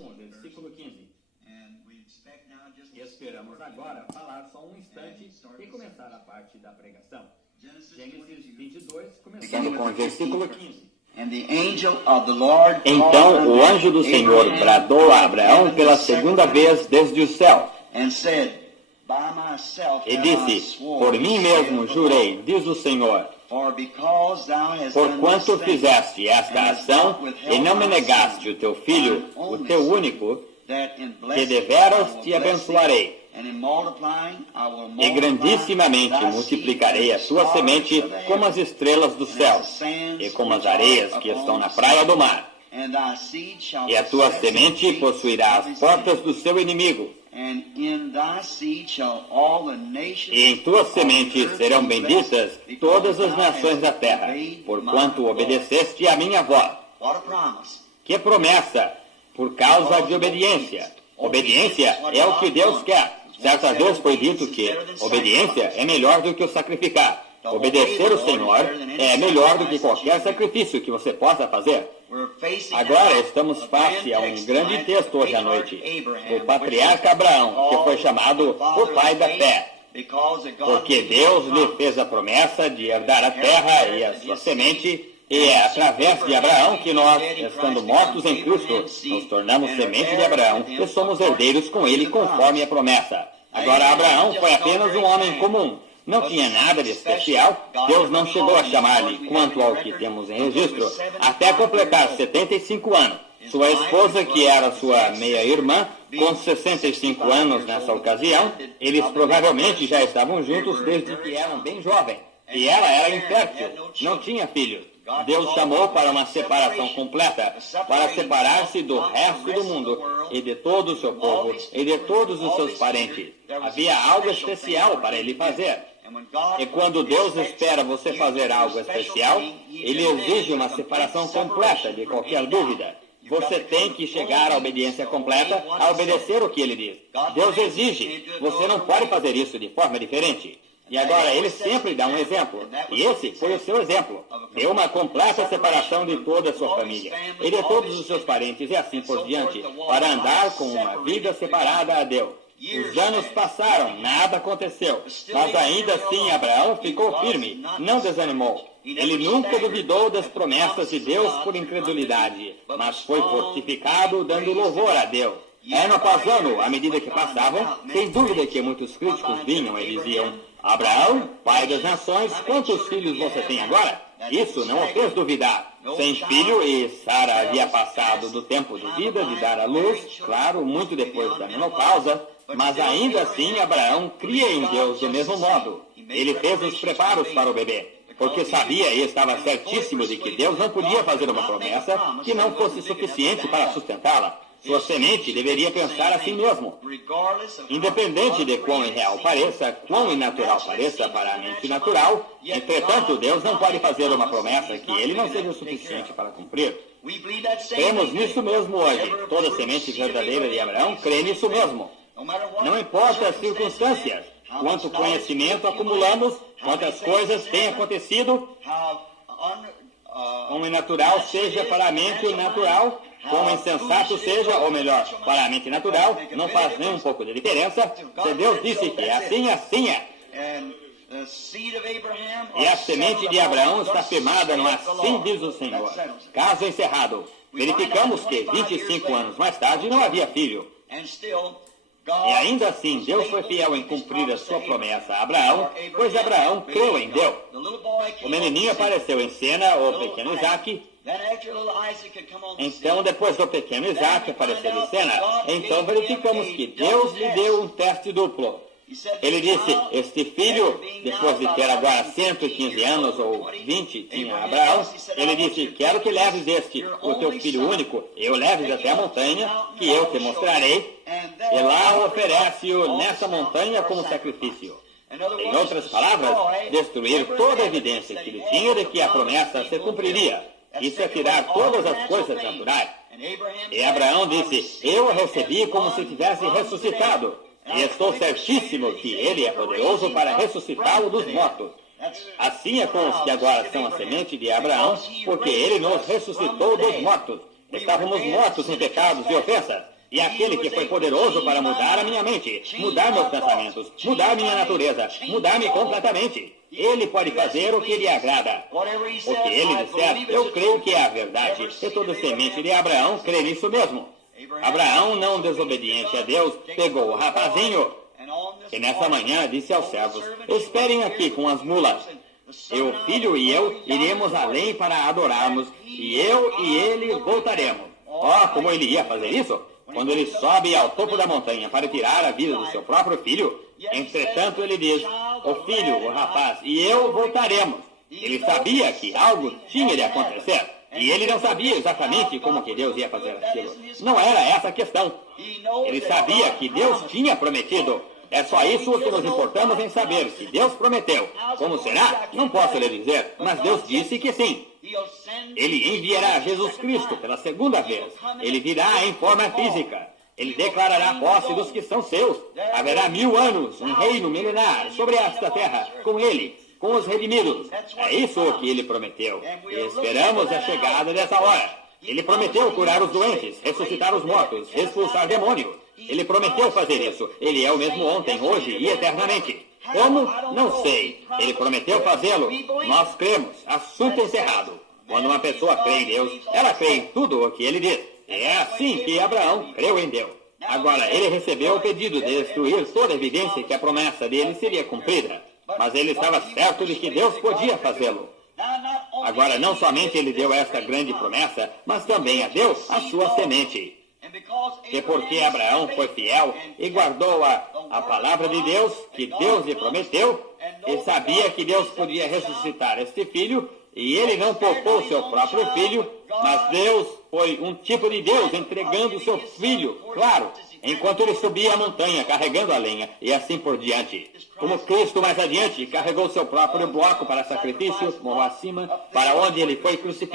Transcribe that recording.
1, versículo 15. E esperamos agora falar só um instante e começar a parte da pregação. Gênesis 22, começando com o versículo 15. Então o anjo do Senhor bradou a Abraão pela segunda vez desde o céu e disse: por mim mesmo jurei, diz o Senhor, porquanto fizeste esta ação e não me negaste o teu filho, o teu único, que deveras te abençoarei, e grandissimamente multiplicarei a tua semente como as estrelas do céu e como as areias que estão na praia do mar. E a tua semente possuirá as portas do seu inimigo. E em tua semente serão benditas todas as nações da terra, porquanto obedeceste à minha voz. Que promessa! Por causa de obediência. Obediência é o que Deus quer. Certa vez foi dito que obediência é melhor do que o sacrificar. Obedecer o Senhor é melhor do que qualquer sacrifício que você possa fazer. Agora estamos face a um grande texto hoje à noite. O patriarca Abraão, que foi chamado o pai da fé. Porque Deus lhe fez a promessa de herdar a terra e a sua semente. E é através de Abraão que nós, estando mortos em Cristo, nos tornamos semente de Abraão e somos herdeiros com ele conforme a promessa. Agora, Abraão foi apenas um homem comum. Não tinha nada de especial. Deus não chegou a chamar-lhe, quanto ao que temos em registro, até completar 75 anos. Sua esposa, que era sua meia-irmã, com 65 anos nessa ocasião, eles provavelmente já estavam juntos desde que eram bem jovens. E ela era infértil, não tinha filhos. Deus chamou para uma separação completa, para separar-se do resto do mundo e de todo o seu povo e de todos os seus parentes. Havia algo especial para ele fazer. E quando Deus espera você fazer algo especial, ele exige uma separação completa de qualquer dúvida. Você tem que chegar à obediência completa, a obedecer o que ele diz. Deus exige. Você não pode fazer isso de forma diferente. E agora, ele sempre dá um exemplo. E esse foi o seu exemplo. Deu uma completa separação de toda a sua família e de todos os seus parentes e assim por diante, para andar com uma vida separada a Deus. Os anos passaram, nada aconteceu. Mas ainda assim, Abraão ficou firme, não desanimou. Ele nunca duvidou das promessas de Deus por incredulidade, mas foi fortificado dando louvor a Deus. Ano após ano, à medida que passavam, sem dúvida que muitos críticos vinham e diziam: Abraão, pai das nações, quantos filhos você tem agora? Isso não o fez duvidar. Sem filho, e Sara havia passado do tempo de vida de dar à luz, claro, muito depois da menopausa, mas ainda assim Abraão cria em Deus do mesmo modo. Ele fez os preparos para o bebê, porque sabia e estava certíssimo de que Deus não podia fazer uma promessa que não fosse suficiente para sustentá-la. Sua semente deveria pensar assim mesmo. Independente de quão irreal pareça, quão inatural pareça para a mente natural, entretanto, Deus não pode fazer uma promessa que ele não seja o suficiente para cumprir. Cremos nisso mesmo hoje. Toda semente verdadeira de Abraão crê nisso mesmo. Não importa as circunstâncias, quanto conhecimento acumulamos, quantas coisas têm acontecido, quão inatural seja para a mente natural, como insensato seja, ou melhor, para a mente natural, não faz nem um pouco de diferença. Se Deus disse que é assim, assim é. E a semente de Abraão está firmada no assim diz o Senhor. Caso encerrado. Verificamos que 25 anos mais tarde não havia filho. E ainda assim, Deus foi fiel em cumprir a sua promessa a Abraão, pois Abraão creu em Deus. O menininho apareceu em cena, o pequeno Isaac. Então, depois do pequeno Isaac aparecer em cena, então verificamos que Deus lhe deu um teste duplo. Ele disse: este filho, depois de ter agora 115 anos ou 20, tinha Abraão, ele disse: quero que leves o teu filho único, e o leves até a montanha, que eu te mostrarei, e lá oferece-o nessa montanha como sacrifício. Em outras palavras, destruir toda a evidência que ele tinha de que a promessa se cumpriria. Isso é tirar todas as coisas naturais. E Abraão disse: eu o recebi como se tivesse ressuscitado. E estou certíssimo que ele é poderoso para ressuscitá-lo dos mortos. Assim é com os que agora são a semente de Abraão, porque ele nos ressuscitou dos mortos. Estávamos mortos em pecados e ofensas. E aquele que foi poderoso para mudar a minha mente, mudar meus pensamentos, mudar minha natureza, mudar-me completamente. Ele pode fazer o que lhe agrada. O que ele disser, eu creio que é a verdade. E toda semente de Abraão crê nisso mesmo. Abraão, não desobediente a Deus, pegou o rapazinho e nessa manhã disse aos servos, esperem aqui com as mulas. O filho e eu iremos além para adorarmos, e eu e ele voltaremos. Oh, como ele ia fazer isso? Quando ele sobe ao topo da montanha para tirar a vida do seu próprio filho, entretanto ele diz, o filho, o rapaz, e eu voltaremos. Ele sabia que algo tinha de acontecer, e ele não sabia exatamente como que Deus ia fazer aquilo. Não era essa a questão. Ele sabia que Deus tinha prometido. É só isso que nos importamos em saber, que Deus prometeu. Como será? Não posso lhe dizer, mas Deus disse que sim. Ele enviará Jesus Cristo pela segunda vez. Ele virá em forma física. Ele declarará a posse dos que são seus. Haverá 1000 anos, um reino milenar sobre esta terra, com ele, com os redimidos. É isso que ele prometeu. E esperamos a chegada dessa hora. Ele prometeu curar os doentes, ressuscitar os mortos, expulsar demônios. Ele prometeu fazer isso. Ele é o mesmo ontem, hoje e eternamente. Como? Não sei. Ele prometeu fazê-lo. Nós cremos. Assunto encerrado. Quando uma pessoa crê em Deus, ela crê em tudo o que ele diz. É assim que Abraão creu em Deus. Agora, ele recebeu o pedido de destruir toda evidência que a promessa dele seria cumprida. Mas ele estava certo de que Deus podia fazê-lo. Agora, não somente ele deu esta grande promessa, mas também a deu a sua semente. E porque Abraão foi fiel e guardou a palavra de Deus, que Deus lhe prometeu, ele sabia que Deus podia ressuscitar este filho, e ele não poupou seu próprio filho, mas Deus foi um tipo de Deus entregando seu filho, claro, enquanto ele subia a montanha carregando a lenha, e assim por diante. Como Cristo mais adiante carregou seu próprio bloco para sacrifício, morreu acima, para onde ele foi crucificado.